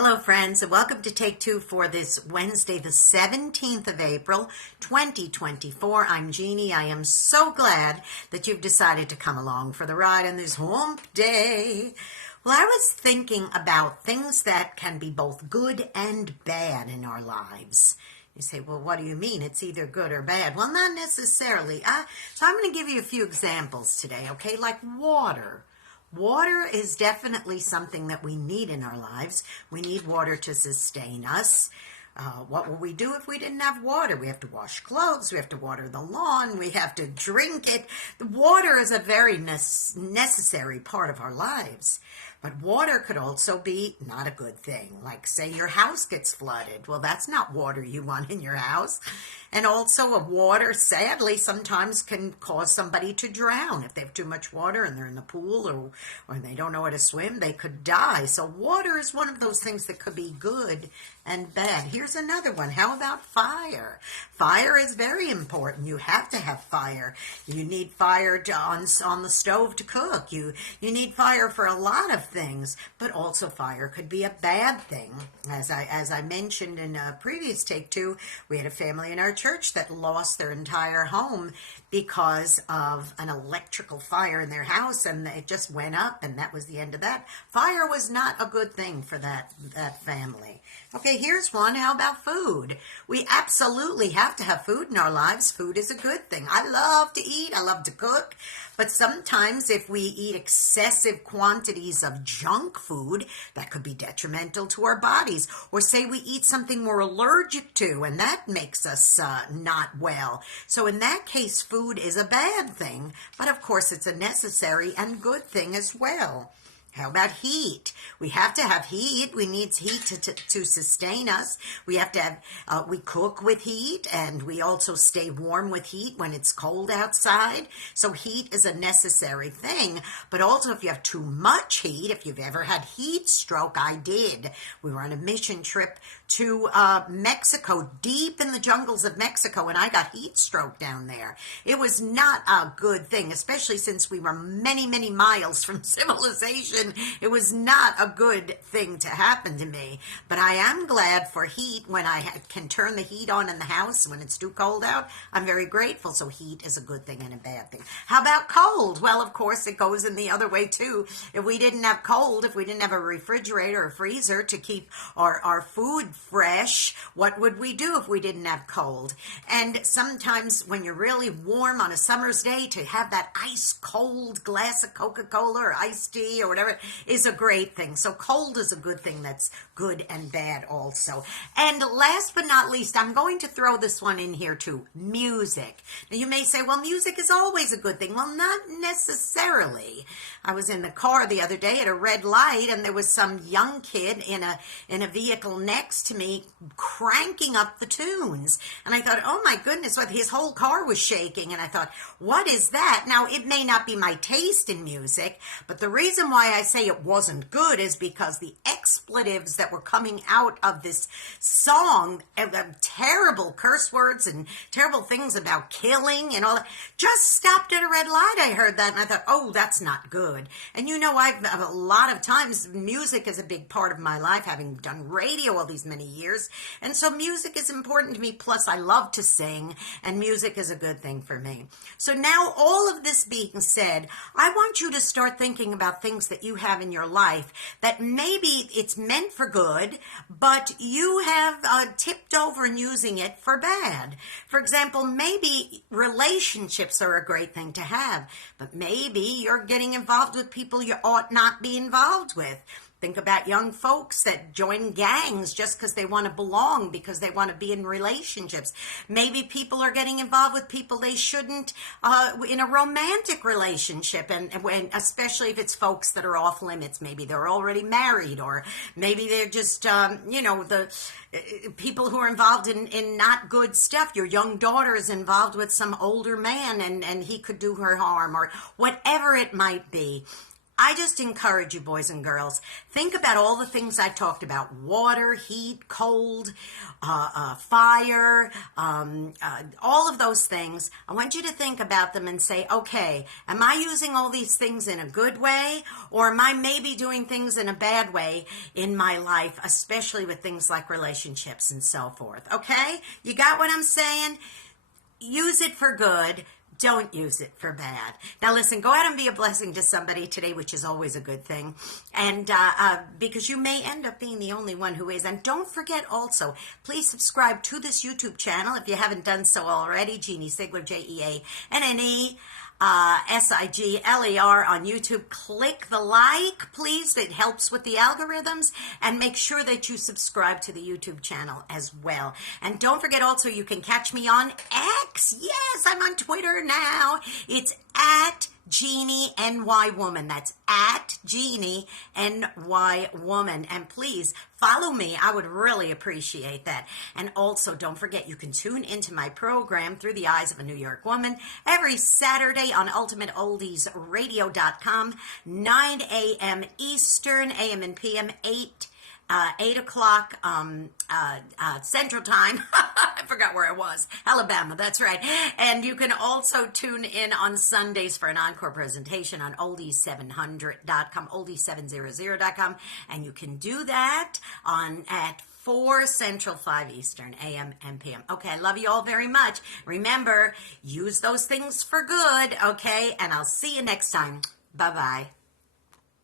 Hello, friends, and welcome to Take Two for this Wednesday, the 17th of April, 2024. I'm Jeannie. I am so glad that you've decided to come along for the ride on this hump day. Well, I was thinking about things that can be both good and bad in our lives. You say, well, what do you mean? It's either good or bad. Well, not necessarily. So I'm going to give you a few examples today, okay? Like water. Water is definitely something that we need in our lives. We need water to sustain us. What will we do if we didn't have water? We have to wash clothes. We have to water the lawn. We have to drink it. The water is a very necessary part of our lives. But water could also be not a good thing. Like, say, your house gets flooded. Well, that's not water you want in your house. And also, water, sadly, sometimes can cause somebody to drown. If they have too much water and they're in the pool or they don't know how to swim, they could die. So water is one of those things that could be good and bad. Here's another one. How about fire? Fire is very important. You have to have fire. You need fire on the stove to cook. You need fire for a lot of things, but also fire could be a bad thing. As I mentioned in a previous Take Two, we had a family in our church that lost their entire home because of an electrical fire in their house, and it just went up, and that was the end of that. Fire was not a good thing for that family. Okay, here's one. How about food? We absolutely have to have food in our lives. Food is a good thing. I love to eat. I love to cook. But sometimes if we eat excessive quantities of junk food, that could be detrimental to our bodies. Or say we eat something we're allergic to, and that makes us not well. So in that case, food is a bad thing. But of course, it's a necessary and good thing as well. How about heat? We have to have heat. We need heat to sustain us. We have to have, we cook with heat, and we also stay warm with heat when it's cold outside. So heat is a necessary thing. But also if you have too much heat, if you've ever had heat stroke, I did. We were on a mission trip to Mexico, deep in the jungles of Mexico, and I got heat stroke down there. It was not a good thing, especially since we were many, many miles from civilization. It was not a good thing to happen to me. But I am glad for heat when I can turn the heat on in the house when it's too cold out. I'm very grateful. So heat is a good thing and a bad thing. How about cold? Well, of course, it goes in the other way too. If we didn't have cold, if we didn't have a refrigerator or freezer to keep our food fresh, what would we do if we didn't have cold? And sometimes when you're really warm on a summer's day, to have that ice cold glass of Coca-Cola or iced tea or whatever is a great thing. So cold is a good thing. That's good and bad also. And last but not least, I'm going to throw this one in here too, music. Now you may say, well, music is always a good thing. Well, not necessarily. I was in the car the other day at a red light, and there was some young kid in a vehicle next to me cranking up the tunes. And I thought, oh my goodness, what, his whole car was shaking. And I thought, what is that? Now, it may not be my taste in music, but the reason why I say it wasn't good is because the expletives that were coming out of this song, terrible curse words and terrible things about killing and all that, just stopped at a red light. I heard that and I thought, oh, that's not good. And you know, I've a lot of times, music is a big part of my life, having done radio all these many years. And so music is important to me. Plus, I love to sing, and music is a good thing for me. So now, all of this being said, I want you to start thinking about things that you have in your life that maybe it's meant for good, but you have tipped over and using it for bad. For example, maybe relationships are a great thing to have, but maybe you're getting involved with people you ought not be involved with. Think about young folks that join gangs just because they want to belong, because they want to be in relationships. Maybe people are getting involved with people they shouldn't in a romantic relationship, and when, especially if it's folks that are off limits. Maybe they're already married, or maybe they're just, the people who are involved in not good stuff. Your young daughter is involved with some older man, and he could do her harm, or whatever it might be. I just encourage you, boys and girls, think about all the things I talked about: water, heat, cold, fire, all of those things. I want you to think about them and say, okay, am I using all these things in a good way, or am I maybe doing things in a bad way in my life, especially with things like relationships and so forth? Okay? You got what I'm saying? Use it for good. Don't use it for bad. Now listen, go out and be a blessing to somebody today, which is always a good thing. And because you may end up being the only one who is. And don't forget also, please subscribe to this YouTube channel if you haven't done so already. Jeanne Sigler, Jeanne Sigler on YouTube. Click the like, please. It helps with the algorithms. And make sure that you subscribe to the YouTube channel as well. And don't forget also, you can catch me on X. Yes, I'm on Twitter now. It's at Jeanne NY Woman. That's at Jeanne NY Woman. And please follow me. I would really appreciate that. And also, don't forget, you can tune into my program Through the Eyes of a New York Woman every Saturday on UltimateOldiesRadio.com, 9 a.m. Eastern, a.m. and p.m., 8 o'clock Central Time. I forgot where I was. Alabama, that's right. And you can also tune in on Sundays for an encore presentation on oldies700.com, oldies700.com. And you can do that at 4 Central, 5 Eastern, AM and PM. Okay, I love you all very much. Remember, use those things for good, okay? And I'll see you next time. Bye-bye.